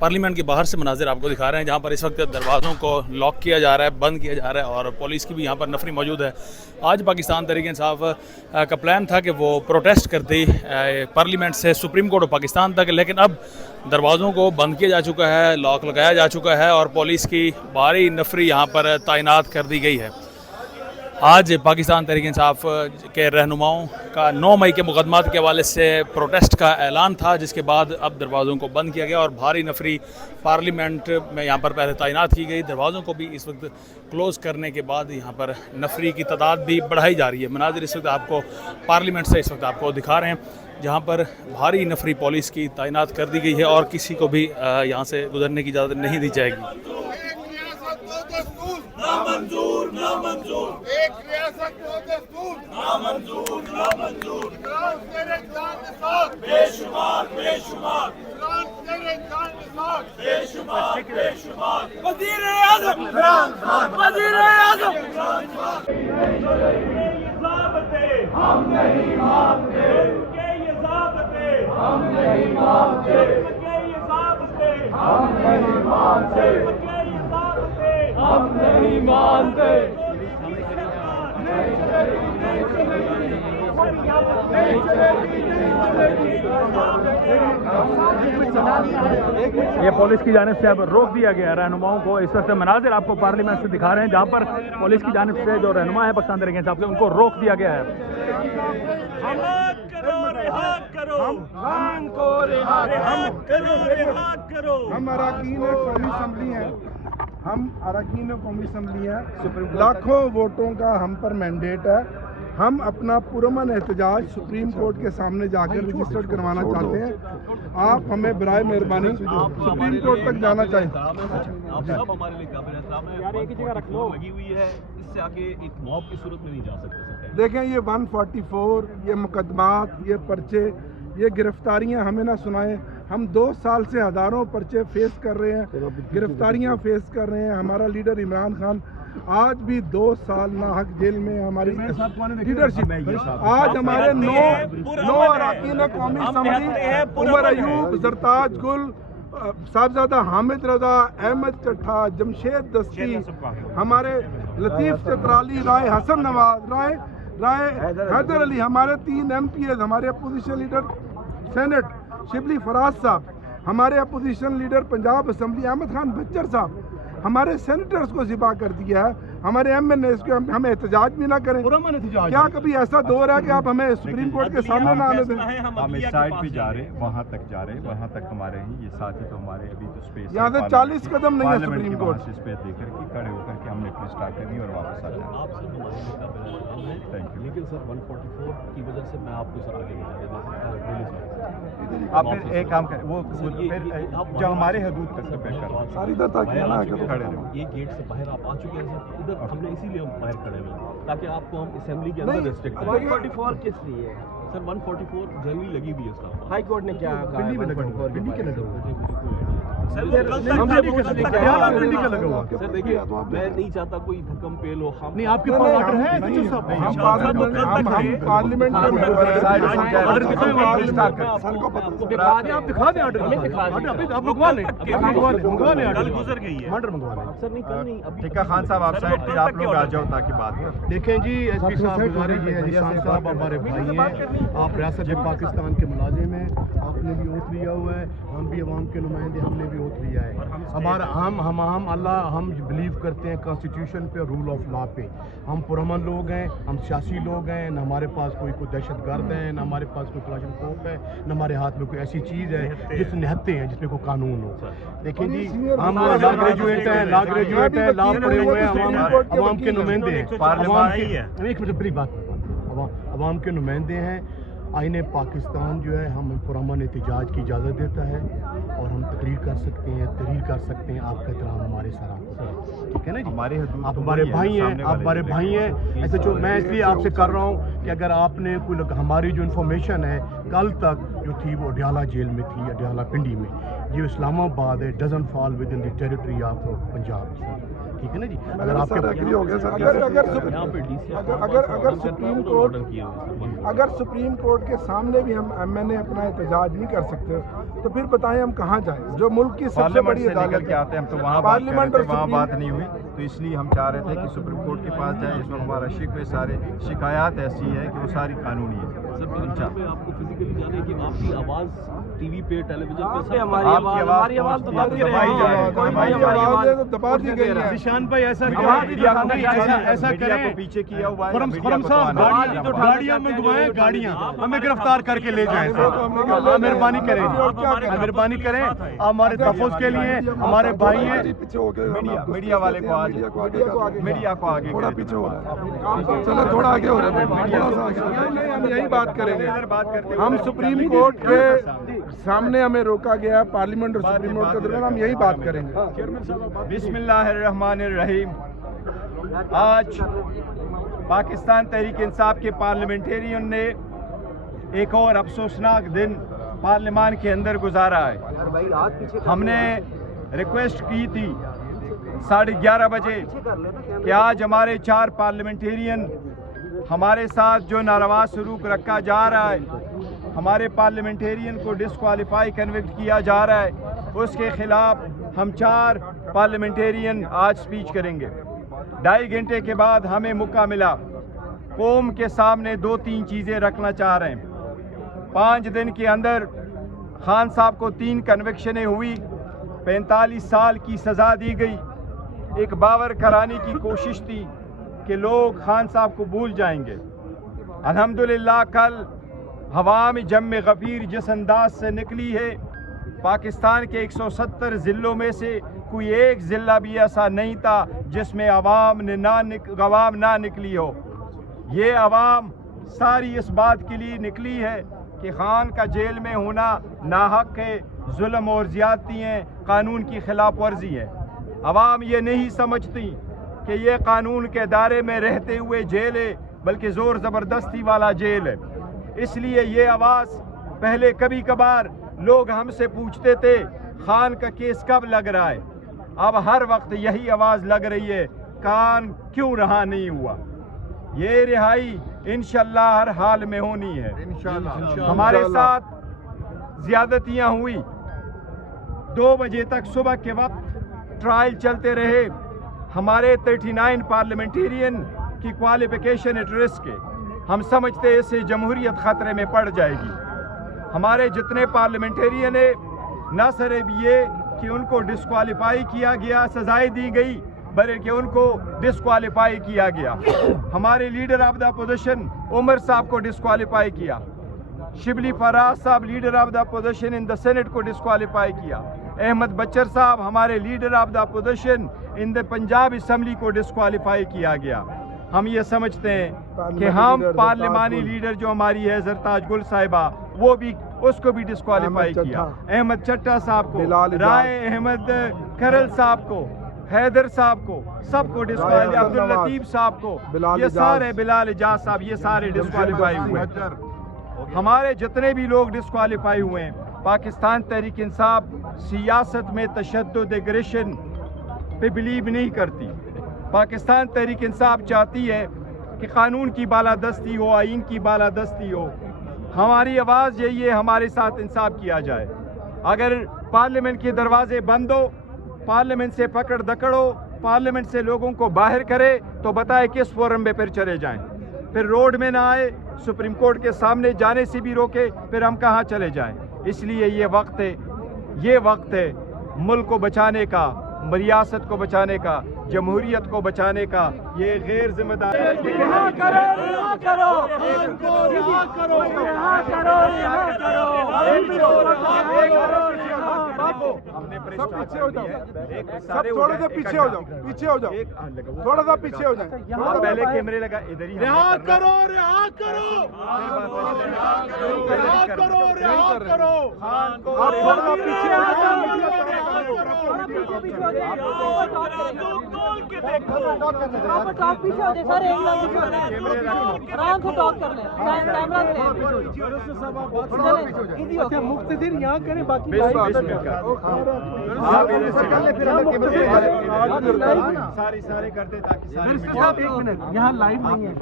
Parliament के बाहर से मनाजिर आपको दिखा रहे हैं, जहाँ पर इस वक्त दरवाज़ों को लॉक किया जा रहा है, बंद किया जा रहा है और पुलिस की भी यहाँ पर नफरी मौजूद है। आज पाकिस्तान तहरीक इंसाफ का प्लान था कि वो प्रोटेस्ट करती पार्लियामेंट से सुप्रीम कोर्ट ऑफ पाकिस्तान तक, लेकिन अब दरवाज़ों को बंद किया जा चुका है, लॉक लगाया जा चुका है और पुलिस की भारी नफरी यहाँ पर तैनात कर दी गई है। आज पाकिस्तान तहरीक इंसाफ के रहनुमाओं का 9 मई के मुकदमात के हवाले से प्रोटेस्ट का ऐलान था, जिसके बाद अब दरवाज़ों को बंद किया गया और भारी नफरी पार्लियामेंट में यहाँ पर पहले तैनात की गई। दरवाज़ों को भी इस वक्त क्लोज़ करने के बाद यहाँ पर नफरी की तादाद भी बढ़ाई जा रही है। मनाजिर इस वक्त आपको पार्लियामेंट से इस वक्त आपको दिखा रहे हैं, जहाँ पर भारी नफरी पुलिस की तैनात कर दी गई है और किसी को भी यहाँ से गुजरने की इजाज़त नहीं दी जाएगी। नामंजूर नामंजूर, एक रियासत दो दस्तूर, नामंजूर नामंजूर, तेरे जान के साथ बेशुमार बेशुमार, तेरे जान के साथ बेशुमार बेशुमार। वज़ीर आज़म इमरान खान, वज़ीर आज़म इमरान खान। हम नहीं मानते उनके ये ज़ाबते, हम नहीं मानते उनके ये ज़ाबते, हम नहीं मानते उनके ये ज़ाबते, हम नहीं मानते। ये पुलिस की जानिब से अब रोक दिया गया है रहनुमाओं को। इस वक्त मनाजिर आपको पार्लियामेंट से दिखा रहे हैं, जहाँ पर पुलिस की जानिब से जो रहनुमा है पाकिस्तान तहरीक इंसाफ के, उनको रोक दिया गया है। हम अरकान कौमी असम्बली हैं, हम अरकान कौमी असम्बली हैं, लाखों वोटों का हम पर मैंडेट है। हम अपना पुरअमन एहतजाज सुप्रीम कोर्ट के सामने जाकर रजिस्टर्ड करवाना चाहते हैं। आप हमें बराए मेहरबानी सुप्रीम कोर्ट तक जाना चाहिए। आप सब हमारे लिए काबिल एहतराम है। यार एक ही जगह रख लो, लगी हुई है, इससे आगे एक मॉब की सूरत में नहीं जा सकते। देखें, ये 144, ये मुकदमात, ये पर्चे, ये गिरफ्तारियां हमें ना सुनाएं। हम 2 साल से हज़ारों पर्चे फेस कर रहे हैं, गिरफ्तारियां फेस कर रहे हैं। हमारा लीडर इमरान खान आज भी 2 साल नाहक जेल में। हमारी लीडरशिप आज हमारे 9 अरकान कौमी असम्बली, उमर अयूब, जरताज गुल, साहबजादा हामिद रजा, अहमद चट्ठा, जमशेद दस्ती, हमारे लतीफ़ चतराली, राय हसन नवाज, राय हैदर अली, हमारे 3 MPs, हमारे opposition leader senate Shibli Faraz sahab, हमारे opposition leader Punjab assembly Ahmad Khan Bachhar sahab, हमारे सेनेटर्स को ज़िबा कर दिया है। हमारे MNAs को हम एहतजाज भी ना करें। क्या कभी ऐसा दौर है कि आप हमें सुप्रीम कोर्ट के सामने ना आने दें? हम इस साइड पे जा रहे, वहाँ तक जा रहे, वहाँ तक हमारे ही ये साथी तो हमारे अभी तो स्पेस यहाँ से 40 कदम नहीं है सुप्रीम कोर्ट से स्पेस देकर के खड़े होकर के हमने अपनी स्टार्ट करनी और वापस आ जाना। Thank you. लेकिन सर 144 की वजह से मैं आपको सर आगे नहीं जाता। आप फिर एक काम करें, वो फिर जो हमारे हदूद तक पे सारी तक खड़े रहो। ये गेट से बाहर आप आ चुके हैं सर, इधर हमने इसीलिए हम बाहर खड़े हुए ताकि आपको हम असेंबली के अंदर रेस्ट्रिक्ट करें। 144 किस लिए सर 144 जनरली लगी हुई है सर। हाई कोर्ट ने क्या कहा? पिंडी में लगा हुआ, पिंडी के लगा हुआ। सर देखिए, मैं नहीं चाहता कोई धक्कम पेल हो। हम नहीं, आपके पास ऑर्डर है पार्लियामेंट दिखा दें, आप दिखा दें ऑर्डर, हमें दिखा दें, आप मंगवा लें, गुजर गई है ऑर्डर मंगवा लें। सर। नहीं कल नहीं, अभी ठीक है खान साहब, आप साइड पे आप लोग आ जाओ ताकि बात हो। देखें जी, एसपी साहब गुजारिश है, निशान साहब हमारे भाई हैं, आप रियासत पाकिस्तान के मुलाजिम हैं, आपने भी ओथ लिया हुआ है, हम भी अवाम के नुमाइंदे, हमने भी ओथ लिया है। हमारा हम अल्लाह, हम बिलीव करते हैं कॉन्स्टिट्यूशन पे, रूल ऑफ लॉ पे। हम पुरअमन लोग हैं, हम सियासी लोग हैं, न हमारे पास कोई दहशत गर्द है, न हमारे पास कोई क्लाशन कोप है, न हमारे हाथ में कोई ऐसी चीज़ है जिस निहत्ते हैं जिसमें कोई कानून हो। देखें जी, हम लॉ ग्रेजुएट हैं, लॉ पढ़े हुए हैं, अवाम के नुमाइंदे हैं, अवाम के नुमाइंदे हैं। आईने पाकिस्तान जो है हम पुरअमन एहतजाज की इजाज़त देता है और हम तकरीर कर सकते हैं, तहरीर कर सकते हैं। आपका एहतराम हमारे सराहना, ठीक है ना जी? आप हमारे भाई हैं, आप हमारे भाई हैं। ऐसे जो मैं इसलिए आपसे कर रहा हूँ कि अगर आपने कोई हमारी जो इन्फॉर्मेशन है कल तक जो थी वो अडियाला जेल में थी, अडियाला पिंडी में, ये इस्लामाबाद है, doesn't fall with in the territory of Punjab. ٹھیک ہے نا جی. اگر آپ ایگری ہو گیا سر, اگر سپریم کورٹ کے سامنے بھی ہم ایم این اے اپنا احتجاج نہیں کر سکتے تو پھر بتائیں ہم کہاں جائیں؟ جو ملک کی سب سے بڑی عدالت کے آتے ہیں, ہم تو وہاں پارلیمنٹ اور وہاں بات نہیں ہوئی, تو اس لیے ہم چاہ رہے تھے کہ سپریم کورٹ کے پاس جائیں. اس میں ہمارا شکوے سارے شکایات ایسی ہے کہ وہ ساری قانونی ہے. سر آپ کو فزیکلی جانے کہ آپ کی آواز ٹی وی پہ ٹیلی ویژن پہ ہماری آواز تو دبا دی گئی ہے. نشان بھائی ایسا کریں, پیچھے کیا ہوا ہے. خرم صاحب گاڑیاں منگوائیں, گاڑیاں ہمیں گرفتار کر کے لے جائیں. مہربانی کریں, مہربانی کریں. ہمارے تحفظ کے لیے ہمارے بھائی ہیں. میڈیا والے کو آج میڈیا کو آگے تھوڑا پیچھے ہو رہا ہے, چلو تھوڑا آگے ہو رہا ہے. ہم یہی بات کریں گے. ہم سپریم کورٹ کے سامنے ہمیں روکا گیا, پارلیمنٹ اور سپریم کورٹ کے درمیان ہم یہی بات کریں گے. بسم اللہ الرحمن الرحیم. آج پاکستان تحریک انصاف کے پارلیمنٹیرین نے ایک اور افسوسناک دن پارلیمان کے اندر گزارا ہے. ہم نے ریکویسٹ کی تھی 11:30 بجے کہ آج ہمارے 4 پارلیمنٹیرین ہمارے ساتھ جو ناروا سلوک رکھا جا رہا ہے, ہمارے پارلیمنٹیرین کو ڈسکوالیفائی کنوکٹ کیا جا رہا ہے, اس کے خلاف ہم 4 پارلیمنٹیرین آج سپیچ کریں گے. 2.5 گھنٹے کے بعد ہمیں موقع ملا. قوم کے سامنے 2-3 چیزیں رکھنا چاہ رہے ہیں. 5 دن کے اندر خان صاحب کو 3 کنوکشنیں ہوئی, 45 سال کی سزا دی گئی. ایک باور کرانے کی کوشش تھی کہ لوگ خان صاحب کو بھول جائیں گے. الحمدللہ کل عوام جم غفیر جس انداز سے نکلی ہے, پاکستان کے 170 ضلعوں میں سے کوئی ایک ضلع بھی ایسا نہیں تھا جس میں عوام نہ نکلی ہو. یہ عوام ساری اس بات کے لیے نکلی ہے کہ خان کا جیل میں ہونا ناحق ہے, ظلم اور زیادتی ہیں, قانون کی خلاف ورزی ہے. عوام یہ نہیں سمجھتی کہ یہ قانون کے دائرے میں رہتے ہوئے جیل ہے, بلکہ زور زبردستی والا جیل ہے. اس لیے یہ آواز پہلے کبھی کبھار لوگ ہم سے پوچھتے تھے خان کا کیس کب لگ رہا ہے, اب ہر وقت یہی آواز لگ رہی ہے خان کیوں رہا نہیں ہوا. یہ رہائی انشاءاللہ ہر حال میں ہونی ہے. ہمارے ساتھ زیادتیاں ہوئی, 2 بجے تک صبح کے وقت ٹرائل چلتے رہے. ہمارے 39 پارلیمنٹیرین کی کوالیفیکیشن ایٹ رسک ہے. ہم سمجھتے ہیں اسے جمہوریت خطرے میں پڑ جائے گی. ہمارے جتنے پارلیمنٹیرین ہیں, نہ صرف یہ کہ ان کو ڈسکوالیفائی کیا گیا, سزائیں دی گئی, بلکہ ان کو ڈسکوالیفائی کیا گیا. ہمارے leader of the opposition Umar صاحب کو ڈسکوالیفائی کیا. شبلی فراز صاحب leader of the opposition in the senate کو ڈسکوالیفائی کیا. احمد بچر صاحب ہمارے leader of the opposition in the Punjab assembly کو ڈسکوالیفائی کیا گیا. ہم یہ سمجھتے ہیں کہ ہم پارلیمانی لیڈر جو ہماری ہے زرتاج گل صاحبہ, وہ بھی اس کو بھی ڈسکوالیفائی کیا. احمد چٹا صاحب کو, رائے احمد کرل صاحب کو, حیدر صاحب کو, سب کو ڈسکوالیفائی, عبداللطیف صاحب کو, یہ سارے, بلال اجاز صاحب, یہ سارے ڈسکوالیفائی ہوئے. ہمارے جتنے بھی لوگ ڈسکوالیفائی ہوئے ہیں, پاکستان تحریک انصاف سیاست میں تشدد ایگریشن پہ بلیو نہیں کرتی. پاکستان تحریک انصاف چاہتی ہے کہ قانون کی بالادستی ہو, آئین کی بالادستی ہو. ہماری آواز یہی ہے, ہمارے ساتھ انصاف کیا جائے. اگر پارلیمنٹ کے دروازے بند ہو, پارلیمنٹ سے پکڑ دکڑ ہو, پارلیمنٹ سے لوگوں کو باہر کرے, تو بتائے کس فورم پہ پھر چلے جائیں. پھر روڈ میں نہ آئے, سپریم کورٹ کے سامنے جانے سے بھی روکے, پھر ہم کہاں چلے جائیں. اس لیے یہ وقت ہے ملک کو بچانے کا, ریاست کو بچانے کا, جمہوریت کو بچانے کا. یہ غیر ذمہ دار تھوڑا سا پیچھے ہو جاؤ, پیچھے ہو جاؤ, تھوڑا سا پیچھے ہو جائیں. پہلے کیمرے لگا ادھر ہی. رہا کرو, رہا کرو, رہا کرو, رہا कर रहे हैं। खान को आप थोड़ा पीछे आ जाओ, अच्छा मुख्तदिर यहाँ करें बाकी सारी करते ताकि मिनिस्टर साहब 1 मिनट यहाँ लाइव नहीं है।